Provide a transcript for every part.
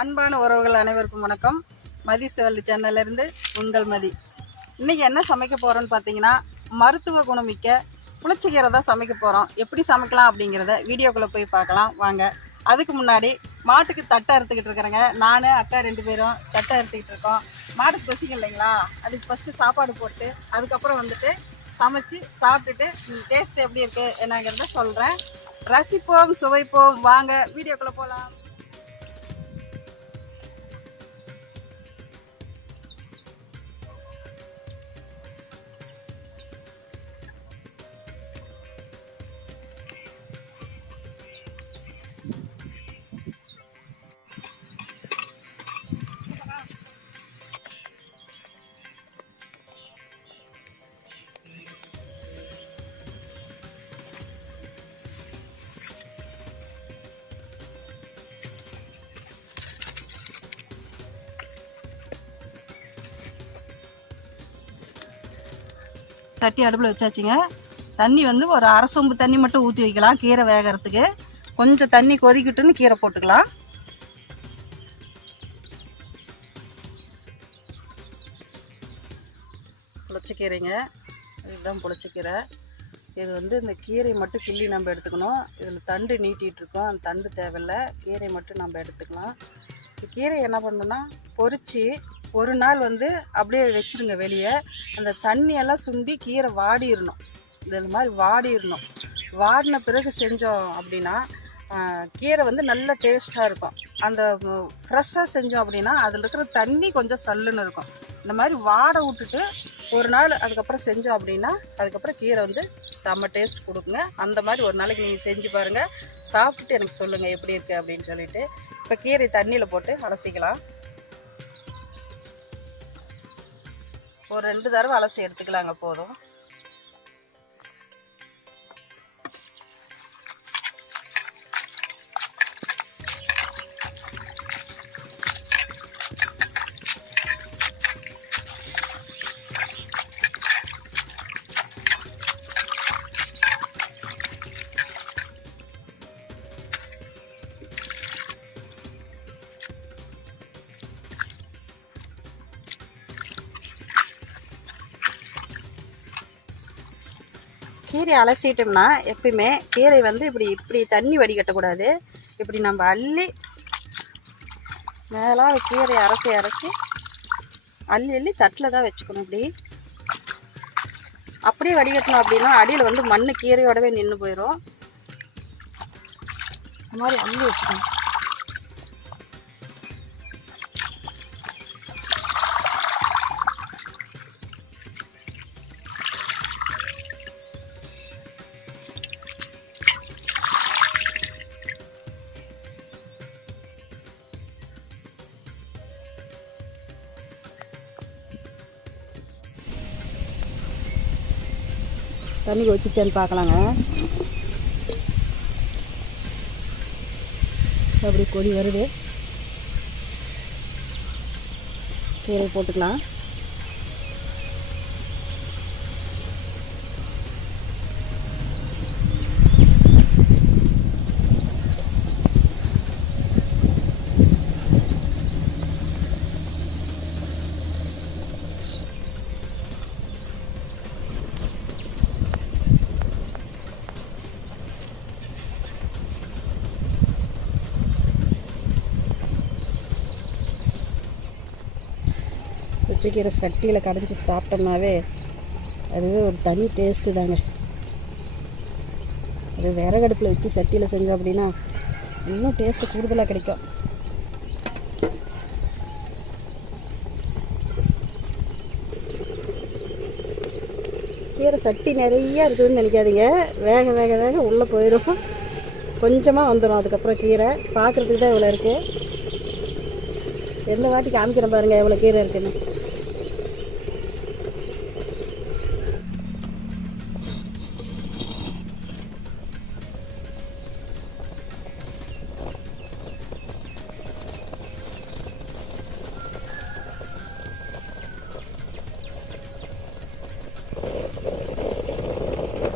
அன்பான உறவுகள் அனைவருக்கும் வணக்கம். மதி வேர்ல்டு சேனல்லேருந்து உங்கள் மதி. இன்றைக்கி என்ன சமைக்க போகிறோன்னு பார்த்தீங்கன்னா, மருத்துவ குணமிக்க புளிச்சக்கீரை தான் சமைக்க போகிறோம். எப்படி சமைக்கலாம் அப்படிங்கிறத வீடியோக்குள்ளே போய் பார்க்கலாம் வாங்க. அதுக்கு முன்னாடி மாட்டுக்கு தட்டை அறுத்துக்கிட்டு இருக்கிறேங்க. நான் அக்கா 2 பேரும் தட்டை அறுத்துக்கிட்டு இருக்கோம். மாட்டுக்கு பசிக்கும் இல்லைங்களா, அதுக்கு ஃபஸ்ட்டு சாப்பாடு போட்டு அதுக்கப்புறம் வந்துட்டு சமைச்சு சாப்பிட்டுட்டு டேஸ்ட் எப்படி இருக்குது என்னங்கிறத சொல்கிறேன். ரசிப்போம், சுவைப்போம், வாங்க வீடியோக்குள்ளே போகலாம். சட்டி அடுப்பில் வச்சாச்சுங்க. தண்ணி வந்து ஒரு அரை சொம்பு தண்ணி மட்டும் ஊற்றி வைக்கலாம். கீரை வேகிறதுக்கு கொஞ்சம் தண்ணி கொதிக்கிட்டுன்னு கீரை போட்டுக்கலாம். புளிச்சக்கீரைங்க, இதுதான் புளிச்சக்கீரை. இது வந்து இந்த கீரை மட்டும் கிள்ளி நம்ம எடுத்துக்கணும். இதில் தண்டு நீட்டிகிட்ருக்கோம், அந்த தண்டு தேவையில்லை, கீரை மட்டும் நம்ம எடுத்துக்கலாம். கீரை என்ன பண்ணணும்னா பொரித்து ஒரு நாள் வந்து அப்படியே வச்சுருங்க வெளியே. அந்த தண்ணியெல்லாம் சுண்டி கீரை வாடிடணும். இது மாதிரி வாடிடணும். வாடின பிறகு செஞ்சோம் அப்படின்னா கீரை வந்து நல்ல டேஸ்ட்டாக இருக்கும். அந்த ஃப்ரெஷ்ஷாக செஞ்சோம் அப்படின்னா அதில் இருக்கிற தண்ணி கொஞ்சம் சல்லுன்னு இருக்கும். இந்த மாதிரி வாட விட்டுட்டு ஒரு நாள் அதுக்கப்புறம் செஞ்சோம் அப்படின்னா அதுக்கப்புறம் கீரை வந்து செம்ம டேஸ்ட் கொடுக்குங்க. அந்த மாதிரி ஒரு நாளைக்கு நீங்கள் செஞ்சு பாருங்கள், சாப்பிட்டுட்டு எனக்கு சொல்லுங்கள் எப்படி இருக்குது அப்படின்னு சொல்லிட்டு. இப்போ கீரை தண்ணியில் போட்டு அலசிக்கலாம். ஒரு 2 தடவை அலசி எடுத்துக்கலாங்க, போதும். கீரை அலசிட்டோம்னா எப்பயுமே கீரை வந்து இப்படி தண்ணி வடிகட்டக்கூடாது. இப்படி நம்ம அள்ளி மேலே கீரை அரைச்சி அள்ளி தட்டில் தான் வச்சுக்கணும். அப்படியே வடிகட்டணும் அப்படின்னா அடியில் வந்து மண் கீரையோடவே நின்று போயிடும். இந்த மாதிரி அள்ளி வச்சுக்கணும். தண்ணி கொதிச்சிச்சான்னு பார்க்கலாங்க. அப்படி கொதி வருது, கீரை போட்டுக்கலாம். பச்சைக்கீரை சட்டியில் கடைஞ்சி சாப்பிட்டோம்னாவே அதுவே ஒரு தனி டேஸ்ட்டு தாங்க. அது விறகடுப்பில் வச்சு சட்டியில் செஞ்சோம் அப்படின்னா இன்னும் டேஸ்ட்டு கூடுதலாக கிடைக்கும். கீரை சட்டி நிறையா இருக்குதுன்னு நினைக்காதீங்க. வேக வேக வேக உள்ளே போயிடும், கொஞ்சமாக வந்துடும். அதுக்கப்புறம் கீரை பார்க்குறதுக்கு தான் இவ்வளோ இருக்குது. எந்த வாட்டி காமிக்கிறேன் பாருங்கள் எவ்வளோ கீரை இருக்குன்னு.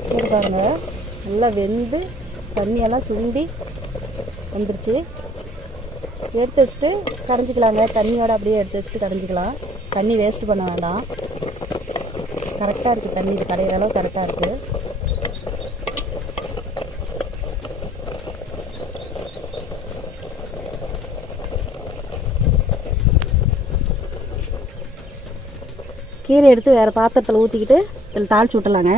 கீரை பாருங்கள் நல்லா வெந்து தண்ணியெல்லாம் சுண்டி வந்துருச்சு. எடுத்து வச்சுட்டு கடைஞ்சிக்கலாங்க. தண்ணியோடு அப்படியே எடுத்து வச்சுட்டு கடைஞ்சிக்கலாம். தண்ணி வேஸ்ட் பண்ண வேண்டாம். கரெக்டாக இருக்குது தண்ணி, இது கடையிற அளவு கரெக்டாக இருக்குது. கீரை எடுத்து வேறு பாத்திரத்தில் ஊற்றிக்கிட்டு இதில் தாளித்து விட்டுலாங்க.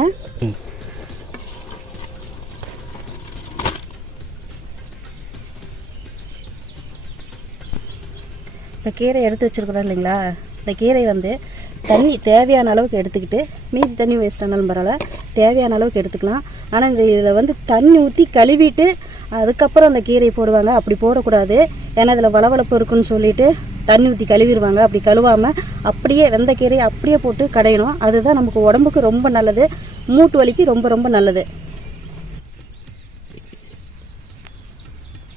இப்போ கீரை எடுத்து வச்சுருக்குறோம் இல்லைங்களா, இந்த கீரை வந்து தண்ணி தேவையான அளவுக்கு எடுத்துக்கிட்டு, மீதி தண்ணி வேஸ்ட் ஆனாலும் பரவாயில்ல, தேவையான அளவுக்கு எடுத்துக்கலாம். ஆனால் இதில் வந்து தண்ணி ஊற்றி கழுவிட்டு அதுக்கப்புறம் அந்த கீரை போடுவாங்க. அப்படி போடக்கூடாது. ஏன்னா இதில் வளவளப்பு இருக்குன்னு சொல்லிட்டு தண்ணி ஊற்றி கழுவிடுவாங்க. அப்படி கழுவாமல் அப்படியே வெந்த கீரையை அப்படியே போட்டு கடையணும். அதுதான் நமக்கு உடம்புக்கு ரொம்ப நல்லது, மூட்டு வலிக்கு ரொம்ப ரொம்ப நல்லது.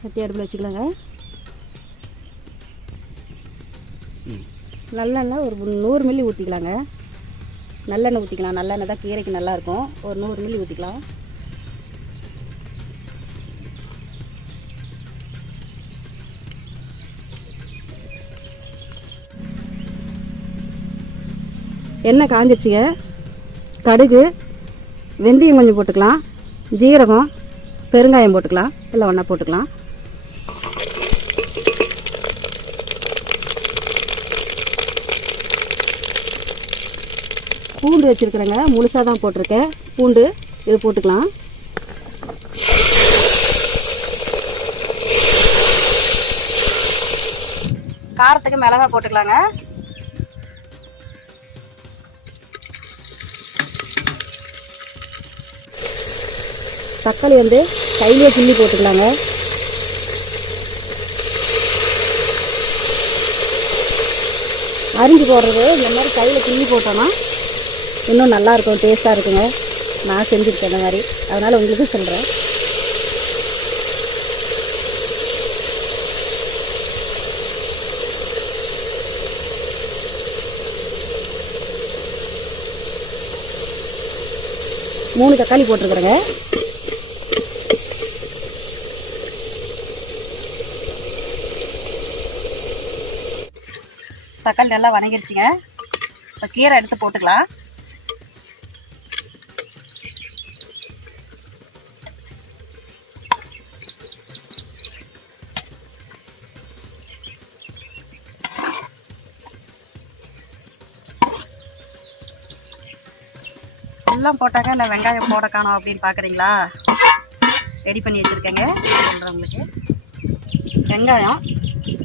சட்டி அடுப்பில் வச்சுக்கலாங்க. நல்லெண்ணெய் ஒரு 100 மில்லி ஊற்றிக்கலாங்க. நல்லெண்ணெய் ஊற்றிக்கலாம். நல்லெண்ணெய் தான் கீரைக்கு நல்லாயிருக்கும். ஒரு 100 மில்லி ஊற்றிக்கலாம். எண்ணெய் காஞ்சிடுச்சுங்க. கடுகு, வெந்தயம் கொஞ்சம் போட்டுக்கலாம், ஜீரகம், பெருங்காயம் போட்டுக்கலாம். எல்லாம் ஒன்றா போட்டுக்கலாம். பூண்டு வச்சுருக்குறேங்க, முழுசாக தான் போட்டிருக்கேன். பூண்டு இது போட்டுக்கலாம். காரத்துக்கு மிளகாய் போட்டுக்கலாங்க. தக்காளி வந்து கையிலே கிள்ளி போட்டுக்கலாங்க. அரிஞ்சு போடுறது இந்த மாதிரி கையில் கிள்ளி போட்டோன்னா இன்னும் நல்லாயிருக்கும், டேஸ்ட்டாக இருக்குங்க. நான் செஞ்சுருக்கேன் இந்த மாதிரி, அதனால் உங்களுக்கும் சொல்கிறேன். மூணு தக்காளி போட்டிருக்கிறேங்க. தக்காளி நல்லா வணங்கிருச்சுங்க. இப்போ கீரை எடுத்து போட்டுக்கலாம். எல்லாம் போட்டாங்க, இல்லை வெங்காயம் போட காணோம் அப்படின்னு பார்க்குறீங்களா? ரெடி பண்ணி வச்சுருக்கேங்க. சொல்கிறவங்களுக்கு வெங்காயம்,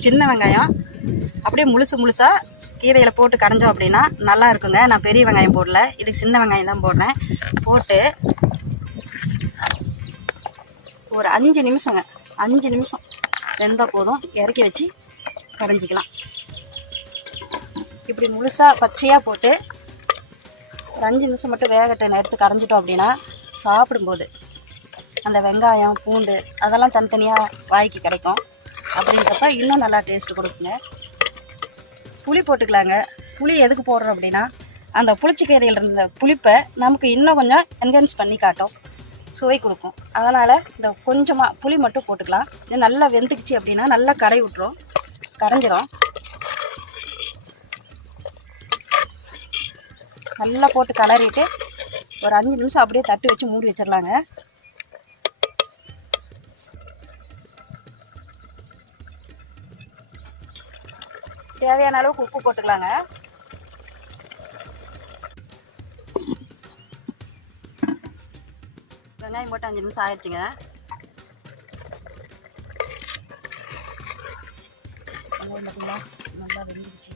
சின்ன வெங்காயம் அப்படியே முழுசாக கீரையில் போட்டு கடைஞ்சோம் அப்படின்னா நல்லா இருக்குங்க. நான் பெரிய வெங்காயம் போடல, இதுக்கு சின்ன வெங்காயம் தான் போடுறேன். போட்டு ஒரு 5 நிமிஷங்க, 5 நிமிஷம் வெந்தால் போதும். இறக்கி வச்சு கடைஞ்சிக்கலாம். இப்படி முழுசாக பச்சையாக போட்டு ஒரு 5 நிமிஷம் மட்டும் வேகட்டை எடுத்து கடைஞ்சிட்டோம் அப்படின்னா சாப்பிடும்போது அந்த வெங்காயம், பூண்டு அதெல்லாம் தனித்தனியாக வாய்க்கு கிடைக்கும். அப்படின்றப்ப இன்னும் நல்லா டேஸ்ட் கொடுக்குங்க. புளி போட்டுக்கலாங்க. புளி எதுக்கு போடுறோம் அப்படின்னா அந்த புளிச்சக்கீரையில் இருந்த புளிப்பை நமக்கு இன்னும் கொஞ்சம் என்ஹான்ஸ் பண்ணி காட்டும், சுவை கொடுக்கும். அதனால் இந்த கொஞ்சமாக புளி மட்டும் போட்டுக்கலாம். இது நல்லா வெந்துக்குச்சு அப்படின்னா நல்லா கடை விட்டுரும், கடைஞ்சிரும். நல்லா போட்டு கலரிட்டு ஒரு 5 நிமிஷம் அப்படியே தட்டு வச்சு மூடி வச்சிடலாங்க. தேவையான அளவுக்கு உப்பு போட்டுக்கலாங்க. வெங்காயம் போட்டு 5 நிமிஷம் ஆயிடுச்சுங்க. வெங்காயம் பார்த்தீங்களா நல்லா வெந்துடுச்சு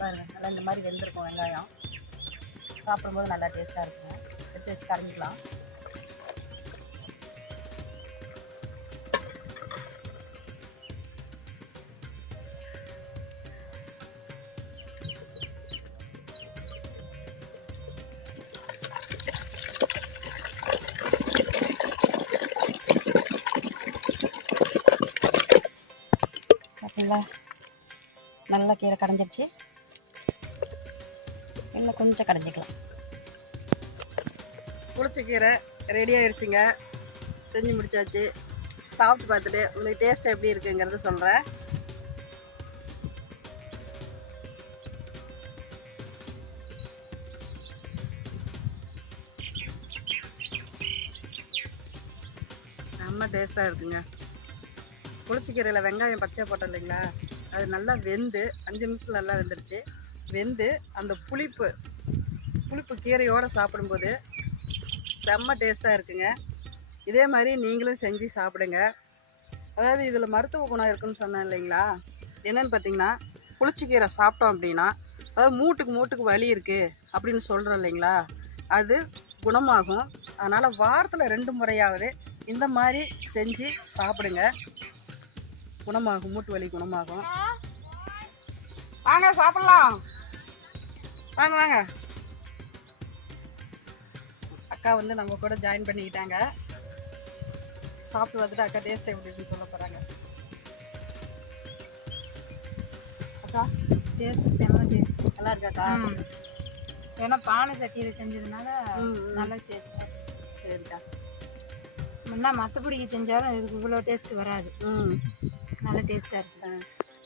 பாருங்க. நல்லா இந்த மாதிரி வெந்திருக்கும் வெங்காயம். சாப்பிடும்போது நல்லா டேஸ்ட்டாக இருக்குங்க. எடுத்து வச்சு கரைஞ்சிக்கலாம். பார்த்தீங்களா நல்லா கீரை கடைஞ்சிருச்சு. இல்லை கொஞ்சம் கடைஞ்சிக்கலாம். புளிச்சக்கீரை ரெடி ஆயிடுச்சுங்க. செஞ்சு முடிச்சாச்சு. சாப்பிட்டு பார்த்துட்டு உங்களுக்கு டேஸ்ட் எப்படி இருக்குங்கிறத சொல்கிறேன். செம்ம டேஸ்ட்டாக இருக்குங்க. புளிச்சக்கீரையில் வெங்காயம் பச்சையாக போட்டோம் இல்லைங்களா, அது நல்லா வெந்து 5 நிமிஷம் நல்லா வெந்துருச்சு. வெந்து அந்த புளிப்பு கீரையோடு சாப்பிடும்போது செம்ம டேஸ்ட்டாக இருக்குங்க. இதே மாதிரி நீங்களும் செஞ்சு சாப்பிடுங்க. அதாவது இதில் மருத்துவ குணம் இருக்குதுன்னு சொன்னேன் இல்லைங்களா, என்னென்னு பார்த்தீங்கன்னா, புளிச்சக்கீரை சாப்பிட்டோம் அப்படின்னா, அதாவது மூட்டுக்கு வலி இருக்குது அப்படின்னு சொல்கிறோம் இல்லைங்களா, அது குணமாகும். அதனால் வாரத்தில் 2 முறையாவது இந்த மாதிரி செஞ்சு சாப்பிடுங்க, குணமாகும், மூட்டு வலி குணமாகும். வாங்க சாப்பிட்லாம், வாங்க வாங்க. அக்கா வந்து நம்ம கூட ஜாயின் பண்ணிக்கிட்டாங்க. சாப்பிட்டு வந்துட்டு அக்கா டேஸ்ட் எப்படி இருக்குன்னு சொல்ல போகிறாங்க. அக்கா டேஸ்ட்டு செம்ம டேஸ்ட், நல்லா இருக்காக்கா? ஏன்னா பானை சட்டியில் செஞ்சதுனால நல்லா டேஸ்ட்டாக. சரிக்கா. முன்னா மற்றபடிக்கு செஞ்சாலும் இதுக்கு இவ்வளோ டேஸ்ட் வராது. நல்லா டேஸ்ட்டாக இருக்குது.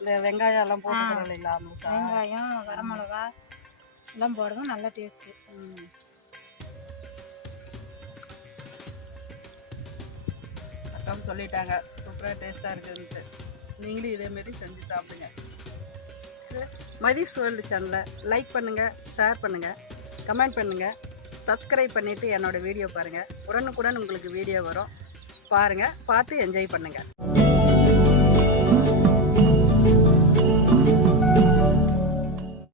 இந்த வெங்காயம் எல்லாம் போட்டுக்கிறோம் இல்லைங்களா, முழுசா வெங்காயம் வரமிளகா எல்லாம் போடுறதும் நல்லா டேஸ்ட்டு. அக்காவும் சொல்லிட்டாங்க சூப்பராக டேஸ்ட்டாக இருக்குதுன்ட்டு. நீங்களும் இதேமாரி செஞ்சு சாப்பிடுங்க. மதிஸ் வேர்ல்டு சேனலை லைக் பண்ணுங்கள், ஷேர் பண்ணுங்கள், கமெண்ட் பண்ணுங்கள், சப்ஸ்கிரைப் பண்ணிவிட்டு என்னோடய வீடியோ பாருங்கள். உடனுக்குடன் உங்களுக்கு வீடியோ வரும், பாருங்கள், பார்த்து என்ஜாய் பண்ணுங்கள்.